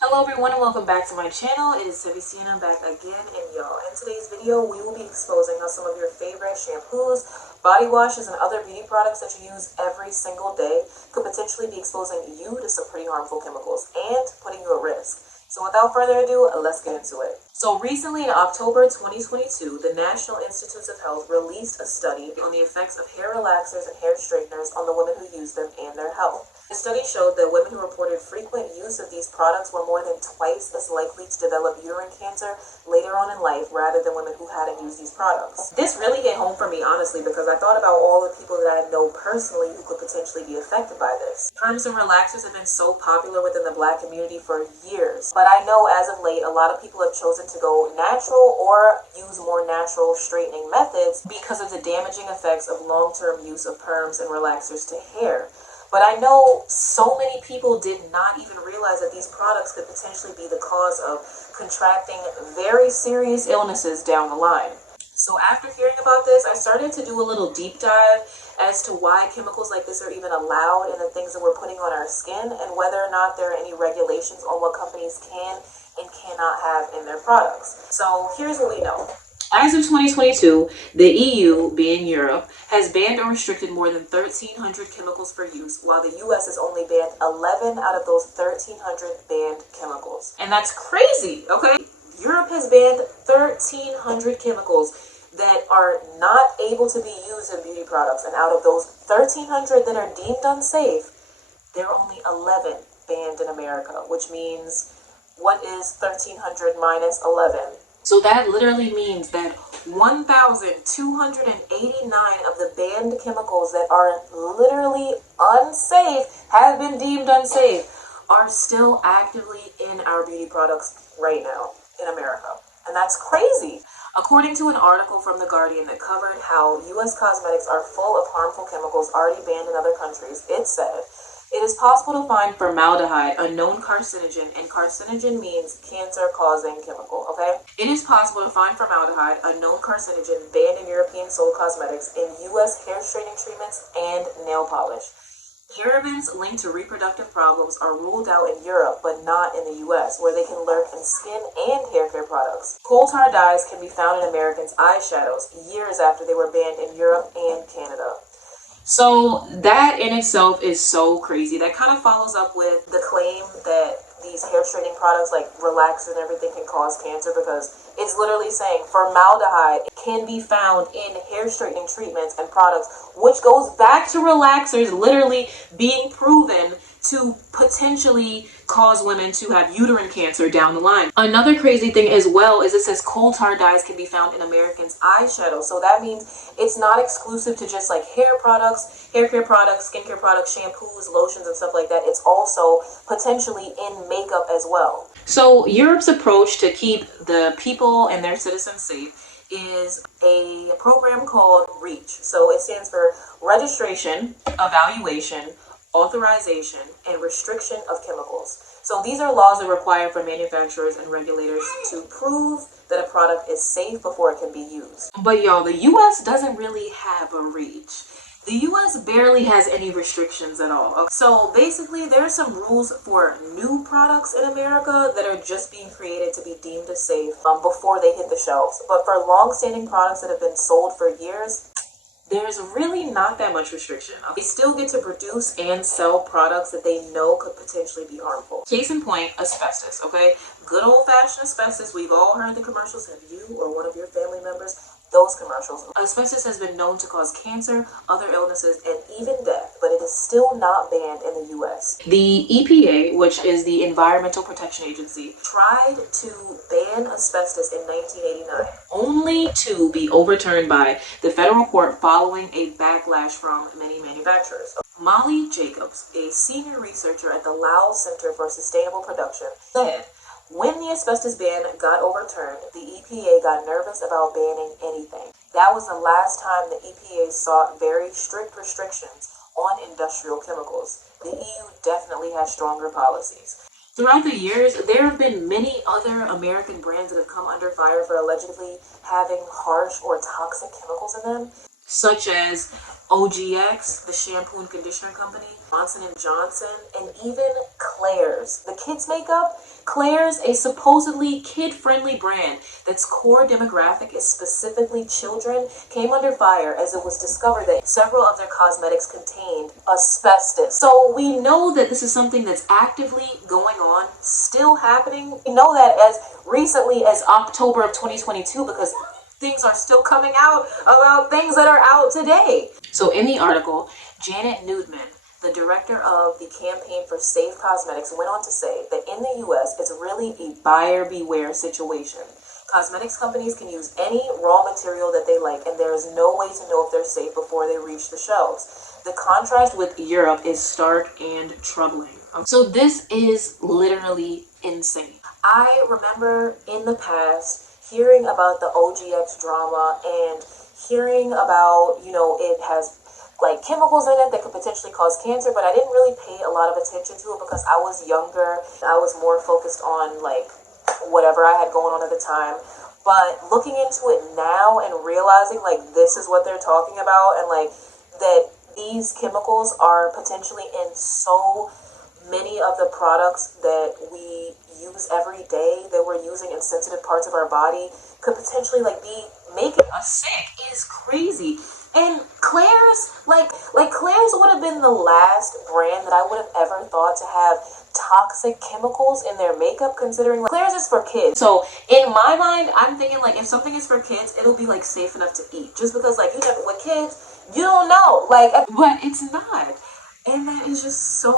Hello everyone and welcome back to my channel. It is Sienna back again, and y'all, in today's video we will be exposing how some of your favorite shampoos, body washes, and other beauty products that you use every single day could potentially be exposing you to some pretty harmful chemicals and putting you at risk. So without further ado, let's get into it. So recently in October 2022, the National Institutes of Health released a study on the effects of hair relaxers and hair straighteners on the women who use them and their health. The study showed that women who reported frequent use of these products were more than twice as likely to develop uterine cancer later on in life rather than women who hadn't used these products. This really hit home for me, honestly, because I thought about all the people that I know personally who could potentially be affected by this. Perms and relaxers have been so popular within the Black community for years, but I know as of late a lot of people have chosen to go natural or use more natural straightening methods because of the damaging effects of long-term use of perms and relaxers to hair. But I know so many people did not even realize that these products could potentially be the cause of contracting very serious illnesses down the line. So after hearing about this, I started to do a little deep dive as to why chemicals like this are even allowed in the things that we're putting on our skin, and whether or not there are any regulations on what companies can and cannot have in their products. So here's what we know. As of 2022, the EU, being Europe, has banned or restricted more than 1,300 chemicals for use, while the US has only banned 11 out of those 1,300 banned chemicals. And that's crazy, okay? Europe has banned 1,300 chemicals that are not able to be used in beauty products. And out of those 1,300 that are deemed unsafe, there are only 11 banned in America, which means what is 1,300 minus 11? So that literally means that 1,289 of the banned chemicals that are literally unsafe, have been deemed unsafe, are still actively in our beauty products right now in America. And that's crazy. According to an article from The Guardian that covered how U.S. cosmetics are full of harmful chemicals already banned in other countries, it said, "It is possible to find formaldehyde, a known carcinogen," and carcinogen means cancer-causing chemical, okay? It is possible to find formaldehyde, a known carcinogen, banned in European sold cosmetics, in U.S. hair straightening treatments and nail polish. Parabens linked to reproductive problems are ruled out in Europe, but not in the US, where they can lurk in skin and hair care products. Coal tar dyes can be found in Americans' eyeshadows years after they were banned in Europe and Canada. So that in itself is so crazy. That kind of follows up with the claim that these hair straightening products like relaxers and everything can cause cancer, because it's literally saying formaldehyde can be found in hair straightening treatments and products, which goes back to relaxers literally being proven to potentially cause women to have uterine cancer down the line. Another crazy thing as well is it says coal tar dyes can be found in Americans' eyeshadow. So that means it's not exclusive to just like hair products, hair care products, skincare products, shampoos, lotions, and stuff like that. It's also potentially in makeup as well. So Europe's approach to keep the people and their citizens safe is a program called REACH. So it stands for Registration, Evaluation, Authorization, and Restriction of Chemicals. So these are laws that require for manufacturers and regulators to prove that a product is safe before it can be used. But y'all, the US doesn't really have a REACH. The US barely has any restrictions at all. So basically, there are some rules for new products in America that are just being created to be deemed as safe before they hit the shelves. But for long-standing products that have been sold for years, there's really not that much restriction. They still get to produce and sell products that they know could potentially be harmful. Case in point, asbestos, okay? Good old-fashioned asbestos. We've all heard the commercials. Have you or one of your family members? Those commercials. Asbestos has been known to cause cancer, other illnesses, and even death, but it is still not banned in the US. The EPA, which is the Environmental Protection Agency, tried to ban asbestos in 1989, only to be overturned by the federal court following a backlash from many manufacturers. Molly Jacobs, a senior researcher at the Lowell Center for Sustainable Production, said, "When the asbestos ban got overturned, the EPA got nervous about banning anything. That was the last time the EPA sought very strict restrictions on industrial chemicals. The EU definitely has stronger policies." Throughout the years, there have been many other American brands that have come under fire for allegedly having harsh or toxic chemicals in them, such as OGX, the shampoo and conditioner company, Johnson & Johnson, and even Claire's. Claire's, the kids makeup. Claire's, a supposedly kid-friendly brand that's core demographic is specifically children, came under fire as it was discovered that several of their cosmetics contained asbestos. So we know that this is something that's actively going on, still happening. We know that as recently as October of 2022 because things are still coming out about things that are out today. So in the article, Janet Newdman, the director of the campaign for Safe Cosmetics, went on to say that in the US, it's really a buyer beware situation. Cosmetics companies can use any raw material that they like, and there is no way to know if they're safe before they reach the shelves. The contrast with Europe is stark and troubling. So this is literally insane. I remember in the past hearing about the OGX drama and hearing about, it has like chemicals in it that could potentially cause cancer, but I didn't really pay a lot of attention to it because I was younger. I was more focused on like whatever I had going on at the time. But looking into it now and realizing like this is what they're talking about and like that these chemicals are potentially in so many of the products that we use every day that we're using in sensitive parts of our body could potentially like be making us sick is crazy. And Claire's, like Claire's would have been the last brand that I would have ever thought to have toxic chemicals in their makeup, considering like, Claire's is for kids. So in my mind, I'm thinking like if something is for kids, it'll be like safe enough to eat. Just because like you never with kids, you don't know. Like, but it's not. And that is just so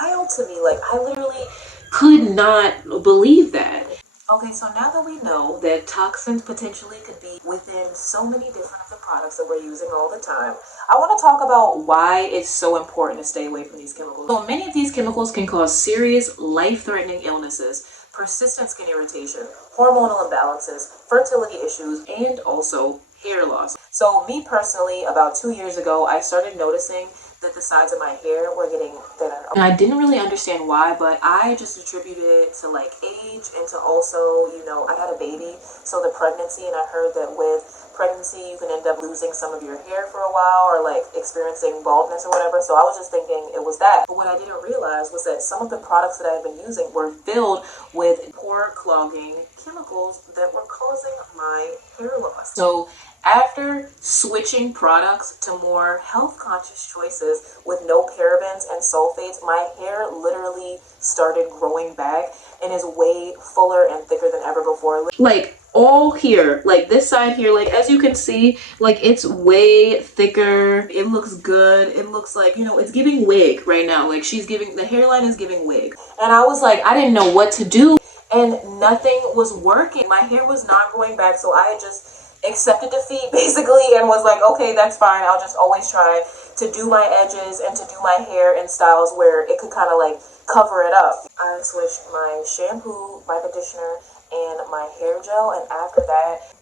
wild to me. Like I literally could not believe that. Okay, so now that we know that toxins potentially could be within so many different of the products that we're using all the time, I want to talk about why it's so important to stay away from these chemicals. So many of these chemicals can cause serious, life-threatening illnesses, persistent skin irritation, hormonal imbalances, fertility issues, and also hair loss. So me personally, about 2 years ago, I started noticing that the sides of my hair were getting thinner. And I didn't really understand why, but I just attributed it to like age and to also, I had a baby, so the pregnancy, and I heard that with pregnancy you can end up losing some of your hair for a while or like experiencing baldness or whatever. So I was just thinking it was that. But what I didn't realize was that some of the products that I had been using were filled with pore clogging chemicals that were causing my hair loss. So after switching products to more health-conscious choices with no parabens and sulfates, my hair literally started growing back and is way fuller and thicker than ever before. Like all here, like this side here, like as you can see, like it's way thicker. It looks good. It looks like, it's giving wig right now. Like the hairline is giving wig. And I was like, I didn't know what to do and nothing was working. My hair was not growing back, so I had just accepted defeat basically and was like, okay, that's fine. I'll just always try to do my edges and to do my hair in styles where it could kind of like cover it up. I switched my shampoo, my conditioner, and my hair gel, and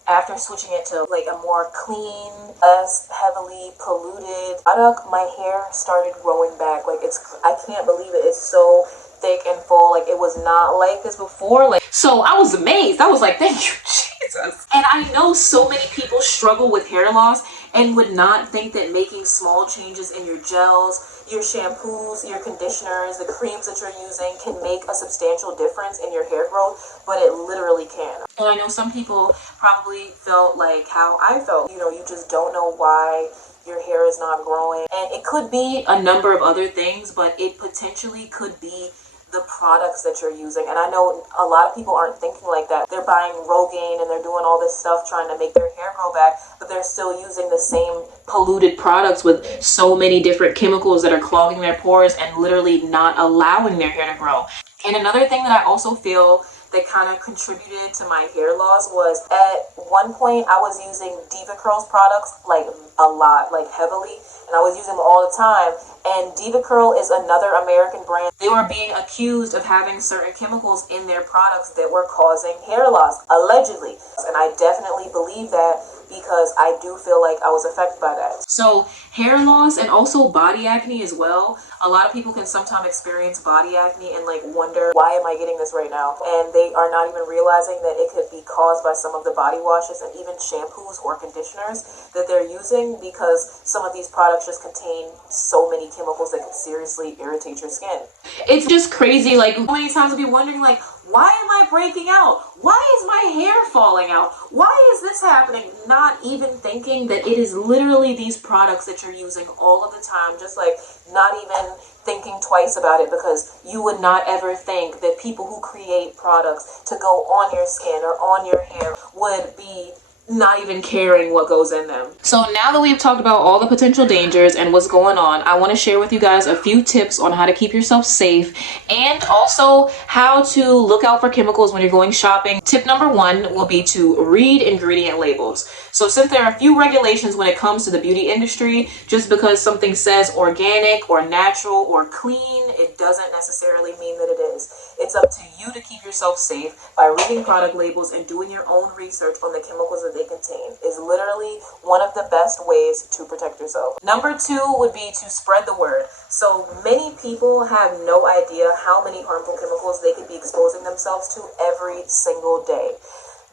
after switching it to like a more clean, less heavily polluted product, my hair started growing back. Like I can't believe it. It's so thick and full. Like it was not like this before. Like, so I was amazed. I was like, thank you, Jesus. And I know so many people struggle with hair loss and would not think that making small changes in your gels, your shampoos, your conditioners, the creams that you're using can make a substantial difference in your hair growth, but it literally can. And I know some people probably felt like how I felt. You just don't know why your hair is not growing. And it could be a number of other things, but it potentially could be the products that you're using. And I know a lot of people aren't thinking like that. They're buying Rogaine and they're doing all this stuff trying to make their hair grow back, but they're still using the same polluted products with so many different chemicals that are clogging their pores and literally not allowing their hair to grow. And another thing that I also feel that kind of contributed to my hair loss was at one point I was using Diva Curl's products like a lot, like heavily, and I was using them all the time. And Diva Curl is another American brand. They were being accused of having certain chemicals in their products that were causing hair loss, allegedly. And I definitely believe that because I do feel like I was affected by that. So hair loss and also body acne as well. A lot of people can sometimes experience body acne and like wonder, why am I getting this right now? And they are not even realizing that it could be caused by some of the body washes and even shampoos or conditioners that they're using, because some of these products just contain so many chemicals that can seriously irritate your skin. It's just crazy. Like, so many times I'll be wondering, like, why am I breaking out? Why is my hair falling out? Why is this happening? Not even thinking that it is literally these products that you're using all of the time. Just like not even thinking twice about it, because you would not ever think that people who create products to go on your skin or on your hair would be not even caring what goes in them. So now that we've talked about all the potential dangers and what's going on, I want to share with you guys a few tips on how to keep yourself safe and also how to look out for chemicals when you're going shopping. Tip number 1 will be to read ingredient labels. So since there are a few regulations when it comes to the beauty industry, just because something says organic or natural or clean, it doesn't necessarily mean that it is. It's up to you to keep yourself safe by reading product labels and doing your own research on the chemicals that they contain. Is literally one of the best ways to protect yourself. Number 2 would be to spread the word. So many people have no idea how many harmful chemicals they could be exposing themselves to every single day.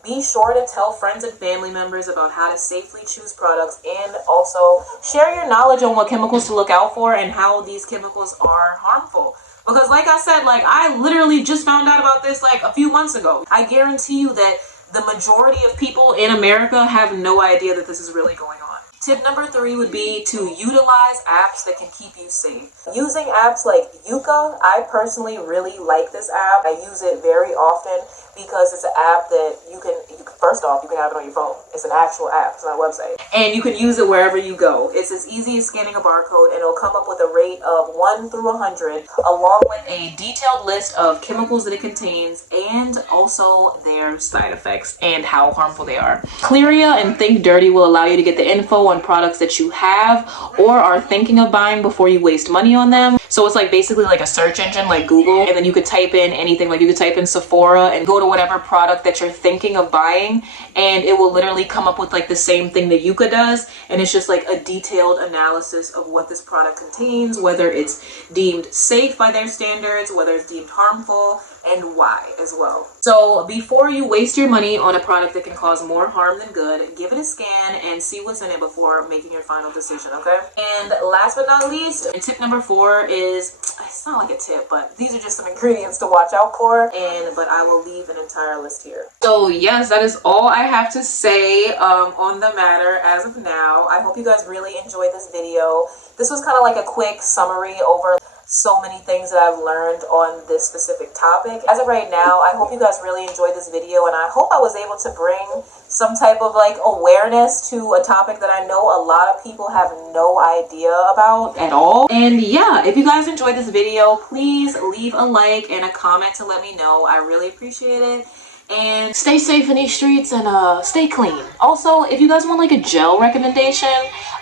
Be sure to tell friends and family members about how to safely choose products, and also share your knowledge on what chemicals to look out for and how these chemicals are harmful. Because like I said, like I literally just found out about this like a few months ago. I guarantee you that the majority of people in America have no idea that this is really going on. Tip number 3 would be to utilize apps that can keep you safe. Using apps like Yuka, I personally really like this app. I use it very often because it's an app that you can first off, you can have it on your phone. It's an actual app, it's not a website. And you can use it wherever you go. It's as easy as scanning a barcode, and it'll come up with a rate of 1 through 100, along with a detailed list of chemicals that it contains and also their side effects and how harmful they are. Clearia and Think Dirty will allow you to get the info on products that you have or are thinking of buying before you waste money on them. So it's like basically like a search engine like Google, and then you could type in anything. Like you could type in Sephora and go to whatever product that you're thinking of buying, and it will literally come up with like the same thing that Yuka does, and it's just like a detailed analysis of what this product contains, whether it's deemed safe by their standards, whether it's deemed harmful, and why as well. So before you waste your money on a product that can cause more harm than good, give it a scan and see what's in it before making your final decision, okay? And last but not least, tip number 4 is, it's not like a tip, but these are just some ingredients to watch out for, but I will leave an entire list here. So yes, that is all I have to say on the matter as of now. I hope you guys really enjoyed this video. This was kind of like a quick summary over so many things that I've learned on this specific topic. As of right now, I hope you guys really enjoyed this video, and I hope I was able to bring some type of like awareness to a topic that I know a lot of people have no idea about at all. And yeah, if you guys enjoyed this video, please leave a like and a comment to let me know. I really appreciate it. And stay safe in these streets and stay clean. Also, if you guys want like a gel recommendation,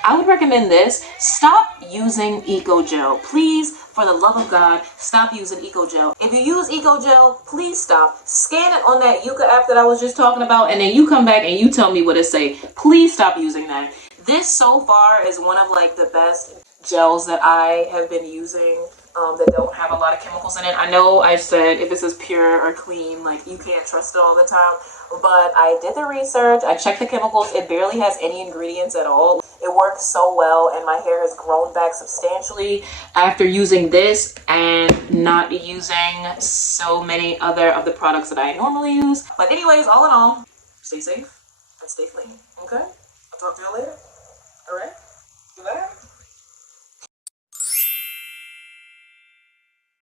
I would recommend this. Stop using Eco Gel. Please, for the love of God, stop using Eco Gel. If you use Eco Gel, please stop. Scan it on that Yuka app that I was just talking about, and then you come back and you tell me what it say. Please stop using that. This so far is one of like the best gels that I have been using. That don't have a lot of chemicals in it. I know I said if it says pure or clean, like you can't trust it all the time, but I did the research, I checked the chemicals, it barely has any ingredients at all. It works so well, and my hair has grown back substantially after using this and not using so many other of the products that I normally use. But anyways, all in all, stay safe and stay clean, okay? I'll talk to y'all later. All right, bye.